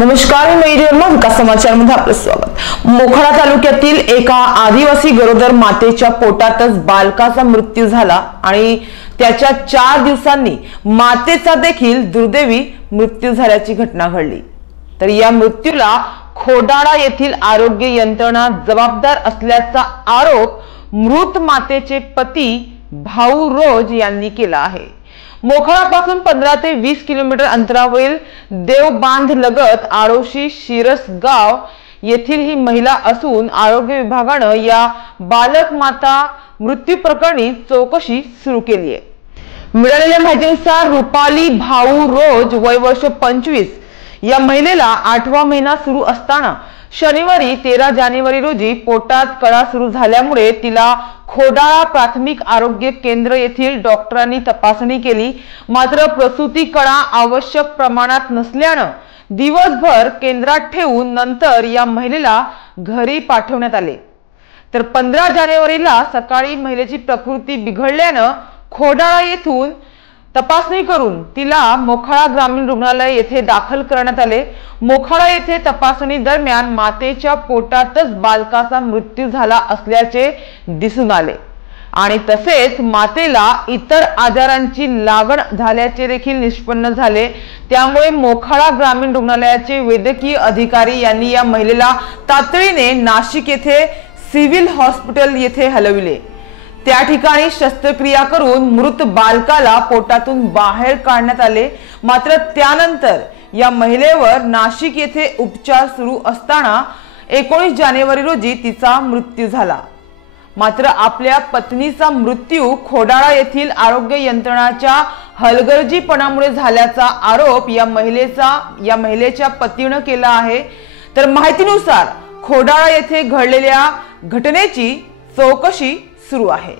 नमस्कार, मी मयुरी वर्मा, विकास समाचारमध्ये आपलं स्वागत। मोखाडा तालुक्यातील एका आदिवासी गरोदर मातेच्या पोटातच बालकाचा मृत्यू झाला आणि त्याच्या 4 दिवसांनी मातेचा देखील दुर्दैवी मृत्यू झाल्याची घटना घडली। तर या मृत्यूला खोडाळा येथील आरोग्य यंत्रणा जबाबदार असल्याचा आरोप मृत मातेचे पती भाऊ रोज यांनी केला आहे। मोखाडापासून 15 ते 20 किलोमीटर अंतरावरील देवबांध लगत आडोशी शिरस गाव येथील ही महिला असून आरोग्य विभागाने या बालक माता मृत्यू प्रकरणी चौकशी सुरू केली आहे। मिळालेल्या माहितीनुसार रुपाली भाऊ रोज वय वर्ष 25 या महिलेला 8वा महिना सुरू असताना शनिवारी 13 जानेवारी रोजी पोटात कळा सुरू झाल्यामुळे तिला खोडाळा प्राथमिक आरोग्य केंद्र येथील डॉक्टरांनी तपासणी केली, मात्र प्रसूती कळा आवश्यक प्रमाणात नसल्याने दिवसभर केंद्रात ठेवून नंतर या महिलेला घरी पाठवण्यात आले। तर 15 जानेवारीला सकाळी महिलेची प्रकृती बिघडल्याने खोडाळा येथून तपासणी करून तिला मोखाडा ग्रामीण रुग्णालय येथे दाखल करण्यात आले। मोखाडा येथे तपासणी दरम्यान मातेच्या पोटातच बालकाचा मृत्यू झाला असल्याचे दिसून आले आणि तसेच मातेला इतर आजारांची लागण झाल्याचे देखील निष्पन्न झाले। त्यामुळे मोखाडा ग्रामीण रुग्णालयाचे वैद्यकीय अधिकारी यांनी या महिलेला तातडीने नाशिक येथे सिव्हिल हॉस्पिटल येथे हलविले। त्या ठिकाणी शस्त्रक्रिया करून मृत बालकाला पोटातून बाहेर काढण्यात आले, मात्र त्यानंतर या महिलेवर नाशिक येथे उपचार सुरू असताना 19 जानेवारी रोजी तिचा मृत्यू झाला। मात्र आपल्या पत्नीचा मृत्यू खोडाळा येथील आरोग्य यंत्रणाच्या हलगर्जीपणामुळे झाल्याचा आरोप या महिलेच्या पतीने केला आहे। तर माहितीनुसार खोडाळा येथे घडलेल्या घटनेची चौकशी सुरू आहे।